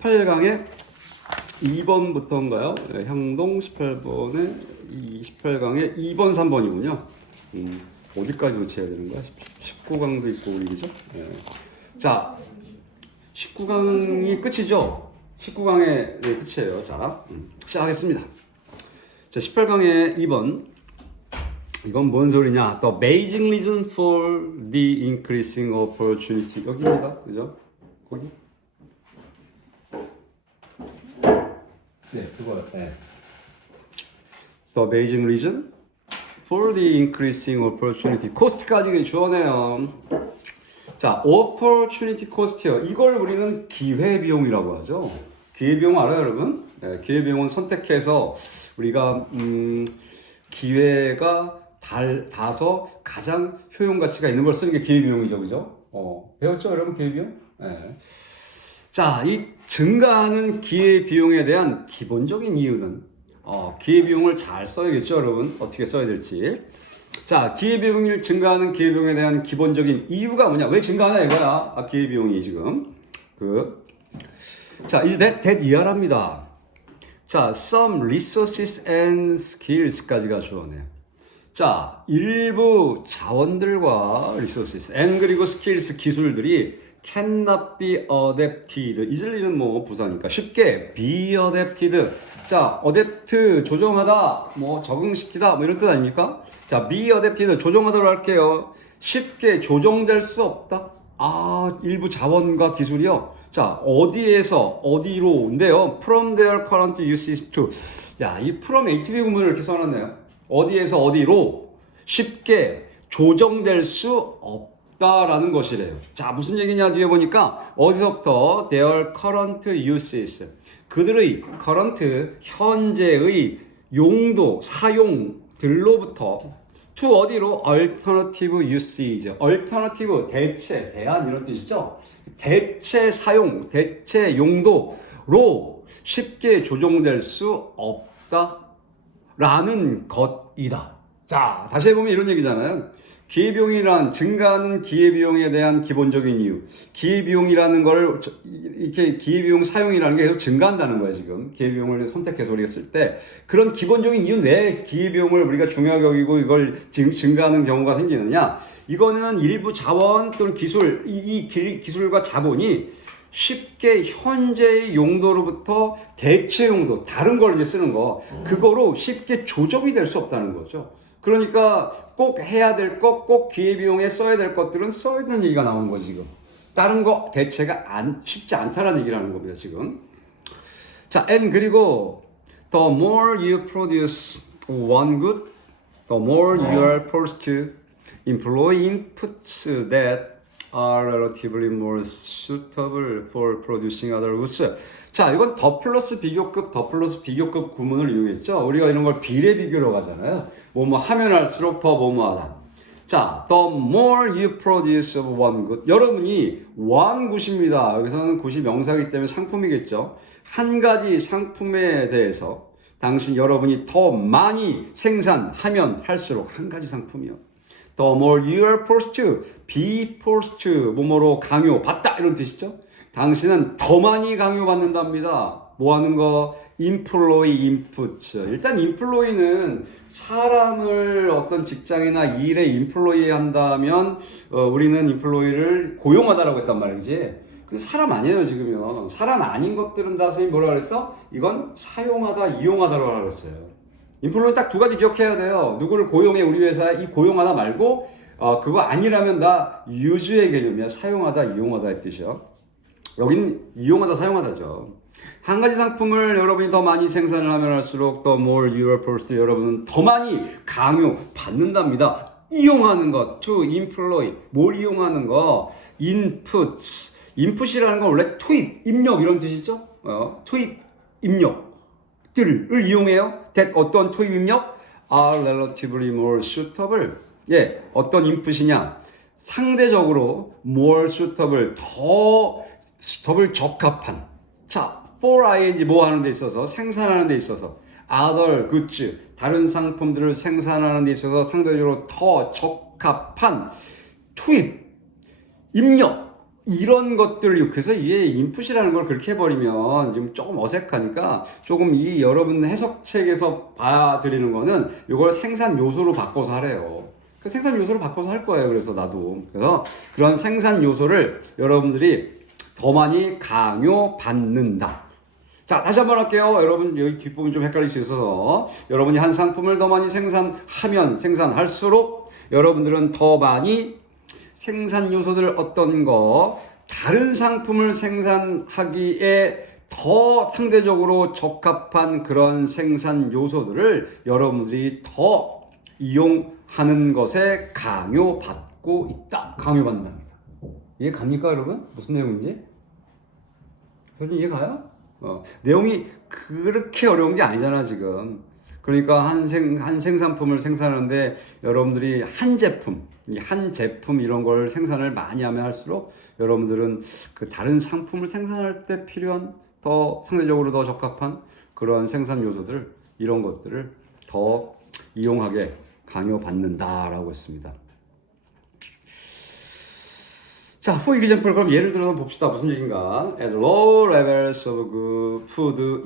18강의 2번부터인가요? 네, 향동 18번에 18강의 2번, 3번이군요. 어디까지 놓쳐야 되는 거야? 19강도 있고 우리 그죠? 네. 자, 19강이 끝이죠? 19강의 끝이에요. 자, 시작하겠습니다. 자, 18강의 2번. 이건 뭔 소리냐? The amazing reason for the increasing opportunity. 여기입니다. 그죠? 거기? 네, 그거요. 네. The amazing reason for the increasing opportunity. 코스트까지 주어내요. 자, opportunity cost요. 이걸 우리는 기회비용이라고 하죠. 기회비용 알아요, 여러분? 네, 기회비용은 선택해서 우리가 기회가 닿아서 가장 효용가치가 있는 걸 쓰는 게 기회비용이죠, 그죠? 배웠죠, 여러분, 기회비용? 네. 자, 이 증가하는 기회비용에 대한 기본적인 이유는 기회비용을 잘 써야겠죠, 여러분? 어떻게 써야 될지. 자, 기회비용이 증가하는 기회비용에 대한 기본적인 이유가 뭐냐? 왜 증가하냐 이거야? 기회비용이 지금. 자, 이제 that 이하랍니다. 자, some resources and skills까지가 주어네요. 자, 일부 자원들과 resources and 그리고 skills 기술들이 cannot be adapted. easily는 뭐 부사니까 쉽게 be adapted. 자, adapt 조정하다, 뭐 적응시키다, 뭐 이런 뜻 아닙니까? 자, be adapted 조정하다로 할게요. 쉽게 조정될 수 없다. 일부 자원과 기술이요. 자, 어디에서 어디로인데요. From their current usage to. 야, 이 from A to B 구문을 이렇게 써놨네요. 어디에서 어디로 쉽게 조정될 수 없다라는 것이래요. 자, 무슨 얘기냐 뒤에 보니까 어디서부터 their current uses. 그들의 current 현재의 용도 사용들로부터 to 어디로 alternative usage. alternative 대체 대안 이런 뜻이죠. 대체 사용, 대체 용도로 쉽게 조정될 수 없다라는 것이다. 자, 다시 해보면 이런 얘기잖아요. 기회비용이란 증가하는 기회비용에 대한 기본적인 이유. 기회비용이라는 걸 이렇게 기회비용 사용이라는 게 계속 증가한다는 거예요, 지금. 기회비용을 선택해서 우리가 쓸 때. 그런 기본적인 이유는 왜 기회비용을 우리가 중요하게 여기고 이걸 증가하는 경우가 생기느냐? 이거는 일부 자원 또는 기술, 이 기술과 자본이 쉽게 현재의 용도로부터 대체 용도, 다른 걸 이제 쓰는 거, 그거로 쉽게 조정이 될 수 없다는 거죠. 그러니까 꼭 해야 될 것, 꼭 기회비용에 써야 될 것들은 써야 되는 얘기가 나오는 거지, 지금. 다른 거 대체가 쉽지 않다라는 얘기를 하는 겁니다, 지금. 자, and 그리고 the more you produce one good, the more you are forced to employ inputs that are relatively more suitable for producing other goods. 자, 이건 더 플러스 비교급 구문을 이용했죠. 우리가 이런 걸 비례 비교로 가잖아요. 뭐뭐 하면 할수록 더 뭐뭐하다. 자, the more you produce of one good. 여러분이 one good입니다. 여기서는 good이 명사이기 때문에 상품이겠죠. 한 가지 상품에 대해서 여러분이 더 많이 생산하면 할수록 한 가지 상품이요. The more you are forced to, be forced to, 뭐뭐로 강요받다 이런 뜻이죠. 당신은 더 많이 강요받는답니다. 뭐 하는 거? employ inputs. 일단 employ는 사람을 어떤 직장이나 일에 employ 한다면 우리는 employ를 고용하다라고 했단 말이지. 근데 사람 아니에요, 지금요. 사람 아닌 것들은 다 선생님이 뭐라 그랬어? 이건 사용하다, 이용하다라고 그랬어요. employ 딱 두 가지 기억해야 돼요. 누구를 고용해, 우리 회사에 이 고용하다 말고 그거 아니라면 다 use의 개념이야. 사용하다, 이용하다의 뜻이요. 여긴 이용하다, 사용하다죠. 한 가지 상품을 여러분이 더 많이 생산을 하면 할수록 the more you are forced, 여러분은 더 많이 강요받는답니다. 이용하는 것, to employ, 뭘 이용하는 거, inputs. input이라는 건 원래 투입, 입력 이런 뜻이죠. 투입, 입력들을 이용해요. that 어떤 투입, 입력? are relatively more suitable. 예, 어떤 input이냐? 상대적으로 more suitable, 더 적합한. 자, for ing 뭐 하는 데 있어서, 생산하는 데 있어서, other goods, 다른 상품들을 생산하는 데 있어서 상대적으로 더 적합한 투입, 입력, 이런 것들, 그래서 이게 인풋이라는 걸 그렇게 해버리면 좀 조금 어색하니까 조금 이 여러분 해석책에서 봐드리는 거는 이걸 생산 요소로 바꿔서 하래요. 그 생산 요소로 바꿔서 할 거예요. 그래서 나도. 그래서 그런 생산 요소를 여러분들이 더 많이 강요받는다. 자, 다시 한번 할게요. 여러분, 여기 뒷부분 좀 헷갈릴 수 있어서. 여러분이 한 상품을 더 많이 생산하면, 생산할수록 여러분들은 더 많이 생산 요소들 어떤 거, 다른 상품을 생산하기에 더 상대적으로 적합한 그런 생산 요소들을 여러분들이 더 이용하는 것에 강요받고 있다. 강요받는답니다. 이해 갑니까, 여러분? 무슨 내용인지? 선생님 이해 가요? 내용이 그렇게 어려운 게 아니잖아, 지금. 그러니까 한 생산품을 생산하는데 여러분들이 한 제품 이런 걸 생산을 많이 하면 할수록 여러분들은 그 다른 상품을 생산할 때 필요한 더 상대적으로 더 적합한 그런 생산 요소들, 이런 것들을 더 이용하게 강요받는다라고 했습니다. 자, for example, 그럼 예를 들어서 봅시다. 무슨 얘기인가? At low levels of food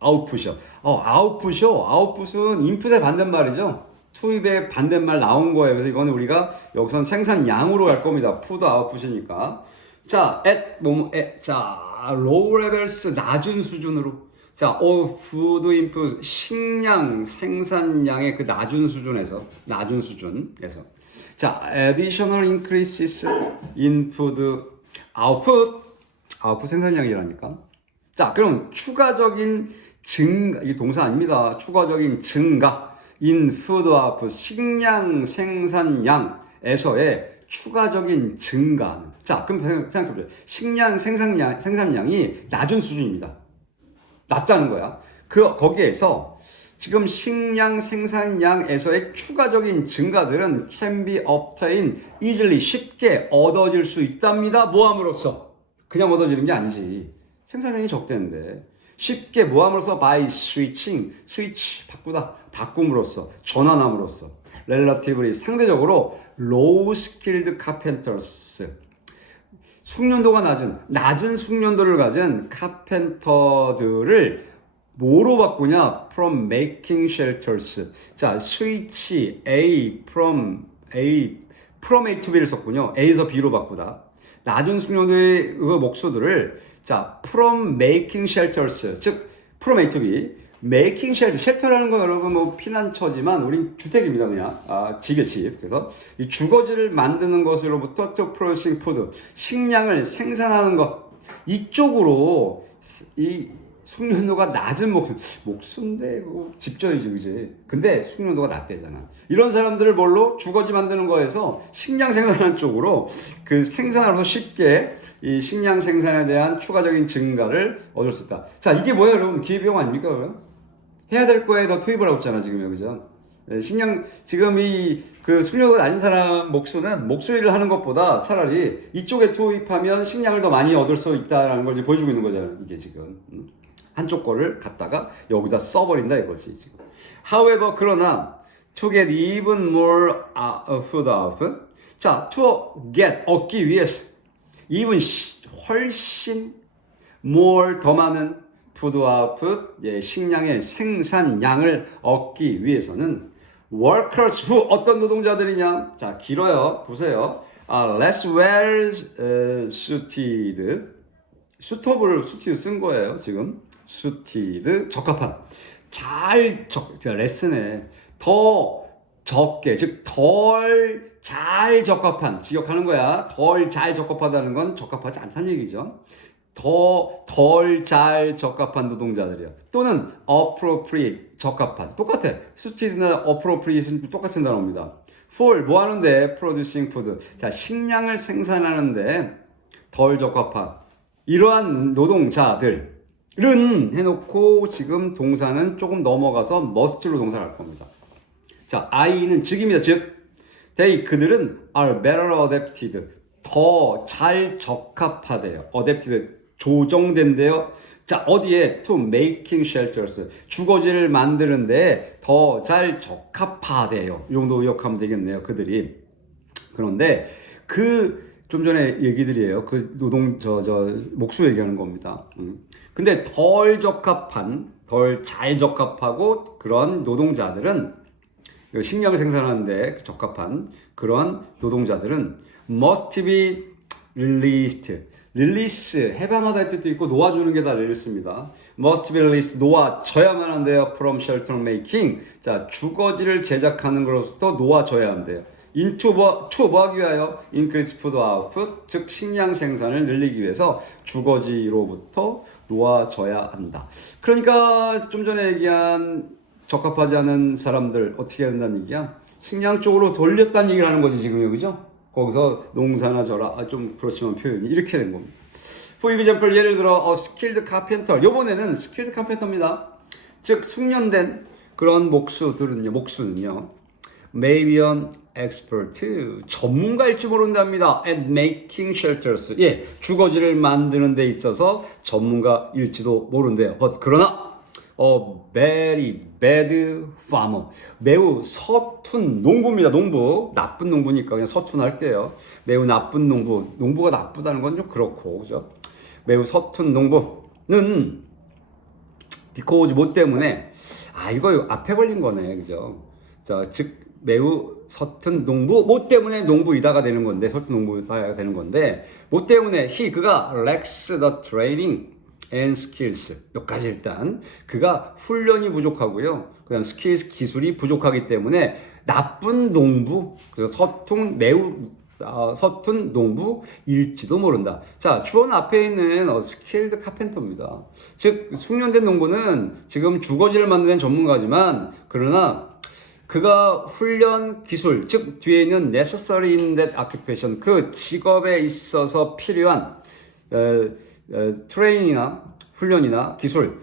output이요. output이요. output은 input의 반대말이죠. 투입의 반대말 나온 거예요. 그래서 이거는 우리가 여기선 생산량으로 할 겁니다. food output이니까. 자, low levels, 낮은 수준으로. 자, food input, 식량, 생산량의 그 낮은 수준에서. 자, additional increases in food output 생산량이라니까. 자, 그럼 추가적인 증가, 이게 동사 아닙니다. 추가적인 증가 in food output, 식량 생산량에서의 추가적인 증가는. 자, 그럼 생각해보세요. 식량 생산량이 낮은 수준입니다. 낮다는 거야. 거기에서 지금 식량 생산량에서의 추가적인 증가들은 can be obtained easily, 쉽게 얻어질 수 있답니다. 뭐함으로써? 그냥 얻어지는 게 아니지. 생산량이 적대는데 쉽게 뭐함으로써? by switching, 스위치 바꿈으로써, 전환함으로써. relatively, 상대적으로 low skilled carpenters, 숙련도가 낮은 숙련도를 가진 카펜터들을 뭐로 바꾸냐? From making shelters. 자, switch from A to B를 썼군요. A에서 B로 바꾸다. 낮은 숙련도의 그 목수들을 자, from making shelters. 즉, from A to B. making shelter. 쉘터라는 건 여러분 뭐 피난처지만 우린 주택입니다, 그냥. 집의 집. 그래서 이 주거지를 만드는 것으로부터 to producing food. 식량을 생산하는 것. 이쪽으로 이 숙련도가 낮은 목수인데 집져야지, 그지? 근데 숙련도가 낮대잖아. 이런 사람들을 뭘로? 주거지 만드는 거에서 식량 생산하는 쪽으로 그 생산으로서 쉽게 이 식량 생산에 대한 추가적인 증가를 얻을 수 있다. 자, 이게 뭐야, 여러분? 기회비용 아닙니까, 그럼? 해야 될 거에 더 투입을 하고 있잖아, 지금, 그죠? 식량, 지금 그 숙련도가 낮은 사람 목수는 목수일을 하는 것보다 차라리 이쪽에 투입하면 식량을 더 많이 얻을 수 있다는 걸 이제 보여주고 있는 거잖아, 이게 지금. 한쪽 거를 갖다가 여기다 써버린다 이거지 지금. However, 그러나 to get even more food output, 자, to get, 얻기 위해서 even 훨씬 more, 더 많은 food output, 식량의 생산량을 얻기 위해서는 workers who, 어떤 노동자들이냐? 자, 길어요. 보세요. less well suited, suited 쓴 거예요 지금. suited, 적합한. 레슨에 더 적게, 즉 덜 잘 적합한, 지적하는 거야. 덜 잘 적합하다는 건 적합하지 않다는 얘기죠. 덜 잘 적합한 노동자들이야. 또는 appropriate, 적합한. 똑같아. suited나 appropriate는 똑같은 단어입니다. for, 뭐 하는데? producing food. 자, 식량을 생산하는데 덜 적합한 이러한 노동자들 은 해놓고 지금 동사는 조금 넘어가서 must로 동사를 할 겁니다. 자, I는 즉입니다. 즉, 그들은 are better adapted. 더 잘 적합하대요. adapted, 조정된대요. 자, 어디에? to making shelters. 주거지를 만드는데 더 잘 적합하대요. 이 정도 의역하면 되겠네요. 그들이. 그런데 좀 좀 전에 얘기들이에요. 그 노동 목수 얘기하는 겁니다. 근데 덜 잘 적합하고 그런 노동자들은 식량 생산하는데 적합한 그런 노동자들은 must be released 해방하다 할 뜻도 있고 놓아주는 게 다 release입니다. must be released 놓아져야만 한대요. from shelter making 자 주거지를 제작하는 것으로부터 놓아져야 한대요. 뭐 하기 위하여 increase food output 즉 식량 생산을 늘리기 위해서 주거지로부터 놓아져야 한다. 그러니까 좀 전에 얘기한 적합하지 않은 사람들 어떻게 해야 된다는 얘기야? 식량 쪽으로 돌렸다는 얘기를 하는 거지 지금 여기죠? 거기서 농사나 져라 좀 그렇지만 표현이 이렇게 된 겁니다. For example 예를 들어 skilled carpenter 요번에는 skilled carpenter입니다. 즉 숙련된 그런 목수는요 may be an expert 전문가일지 모른답니다. at making shelters 예 주거지를 만드는 데 있어서 전문가일지도 모른대요. 그러나 very bad farmer. 매우 서툰 농부입니다. 농부. 나쁜 농부니까 그냥 서툰 할게요. 매우 나쁜 농부. 농부가 나쁘다는 건 좀 그렇고, 그죠? 매우 서툰 농부는 because 뭐 때문에 이거 앞에 걸린 거네. 그죠? 자, 즉 매우 서툰 농부 뭐 때문에 농부이다가 되는 건데 서툰 농부이다가 되는 건데 뭐 때문에 그가 lacks the training and skills 여기까지 일단 그가 훈련이 부족하고요. 그다음 skills 기술이 부족하기 때문에 나쁜 농부 그래서 서툰 농부일지도 모른다. 자 주어는 앞에 있는 skilled carpenter입니다. 즉 숙련된 농부는 지금 주거지를 만드는 전문가지만 그러나 그가 훈련 기술 즉 뒤에 있는 necessary in that occupation 그 직업에 있어서 필요한 트레이닝이나 훈련이나 기술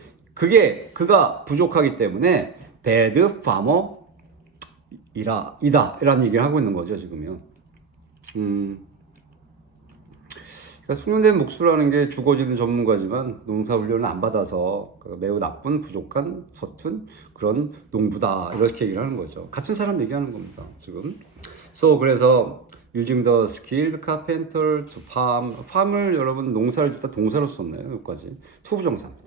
그가 부족하기 때문에 bad farmer 이라는 얘기를 하고 있는 거죠 지금요. 그러니까 숙련된 목수라는 게 주거지는 전문가지만 농사 훈련을 안 받아서 매우 나쁜 부족한 서툰 그런 농부다 이렇게 얘기를 하는 거죠. 같은 사람 얘기하는 겁니다 지금. 그래서 using the skilled carpenter to farm을 여러분 농사를 짓다 동사로 썼네요. 여기까지 투부정사입니다.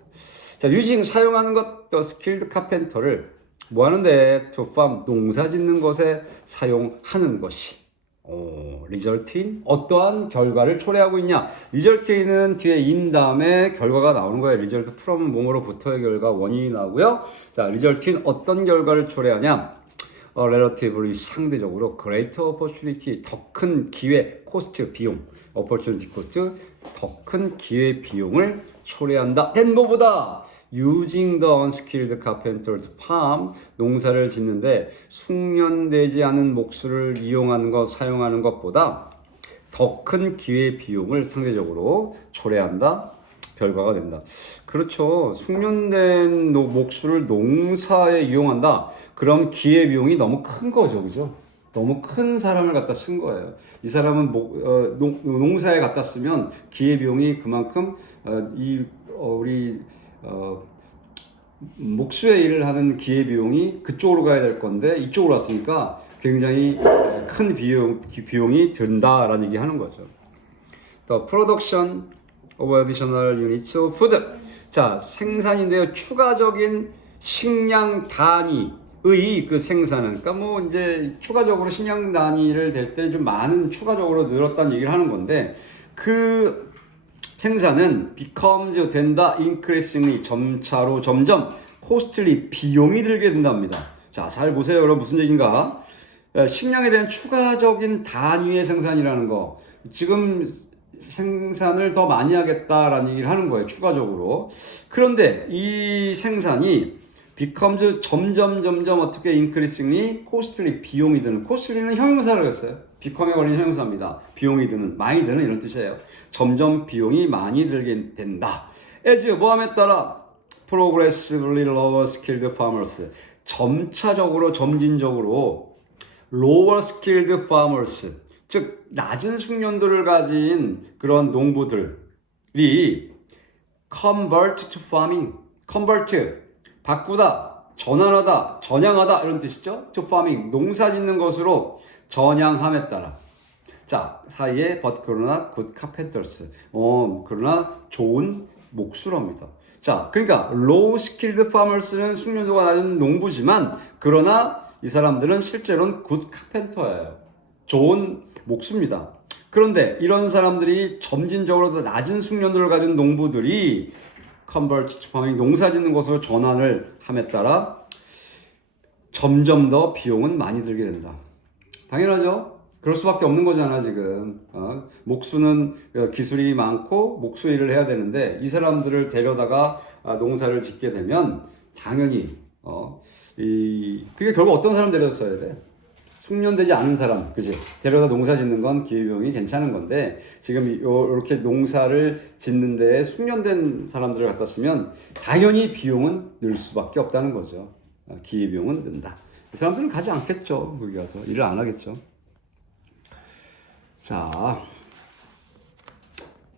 자, using 사용하는 것 the skilled carpenter를 뭐 하는데 to farm 농사 짓는 것에 사용하는 것이 result in 어떠한 결과를 초래하고 있냐. result in은 뒤에 in 다음에 결과가 나오는 거예요. result from 뭐뭐로부터의 결과 원인이 나오고요. 자, result in 어떤 결과를 초래하냐. relatively 상대적으로 greater opportunity 더 큰 기회 cost 비용 opportunity cost 더 큰 기회 비용을 초래한다. 된 뭐보다 using the unskilled carpenter to farm 농사를 짓는데 숙련되지 않은 목수를 이용하는 것 사용하는 것보다 더 큰 기회 비용을 상대적으로 초래한다. 결과가 된다. 그렇죠. 숙련된 목수를 농사에 이용한다. 그럼 기회비용이 너무 큰 거죠. 그죠? 너무 큰 사람을 갖다 쓴 거예요. 이 사람은 농사에 갖다 쓰면 기회비용이 그만큼 우리 목수의 일을 하는 기회비용이 그쪽으로 가야 될 건데 이쪽으로 왔으니까 굉장히 큰 비용이 든다라는 얘기 하는 거죠. The production of additional units of food. 자, 생산인데요. 추가적인 식량 단위의 그 생산은, 그러니까 뭐 이제 추가적으로 식량 단위를 될 때 좀 많은 추가적으로 늘었다는 얘기를 하는 건데 그 생산은 becomes 된다, increasingly 점차로 점점 costly 비용이 들게 된답니다. 자, 잘 보세요. 여러분 무슨 얘기인가? 식량에 대한 추가적인 단위의 생산이라는 거. 지금 생산을 더 많이 하겠다라는 얘기를 하는 거예요. 추가적으로. 그런데 이 생산이 becomes 점점 어떻게 increasingly costly 비용이 드는 costly는 형용사를 했어요. become에 걸린 형용사입니다. 비용이 드는 많이 드는 이런 뜻이에요. 점점 비용이 많이 들게 된다. as 뭐함에 따라 progressively lower skilled farmers 점차적으로 점진적으로 lower skilled farmers 즉 낮은 숙련도를 가진 그런 농부들이 convert to farming, convert 바꾸다, 전환하다, 전향하다 이런 뜻이죠. to farming 농사 짓는 것으로 전향함에 따라 자, 사이에 but 그러나 good carpenters. 그러나 좋은 목수랍니다. 자, 그러니까 low skilled farmers는 숙련도가 낮은 농부지만 그러나 이 사람들은 실제로는 good carpenter예요. 좋은 목수입니다. 그런데 이런 사람들이 점진적으로 더 낮은 숙련도를 가진 농부들이 convert to farming, 농사 짓는 것으로 전환을 함에 따라 점점 더 비용은 많이 들게 된다. 당연하죠. 그럴 수밖에 없는 거잖아 지금. 목수는 기술이 많고 목수 일을 해야 되는데 이 사람들을 데려다가 농사를 짓게 되면 당연히 그게 결국 어떤 사람 데려서야 돼? 숙련되지 않은 사람, 그지? 데려다 농사 짓는 건 기회비용이 괜찮은 건데 지금 이렇게 농사를 짓는 데에 숙련된 사람들을 갖다 쓰면 당연히 비용은 늘 수밖에 없다는 거죠. 기회비용은 는다. 이 사람들은 가지 않겠죠. 거기 가서 일을 안 하겠죠. 자.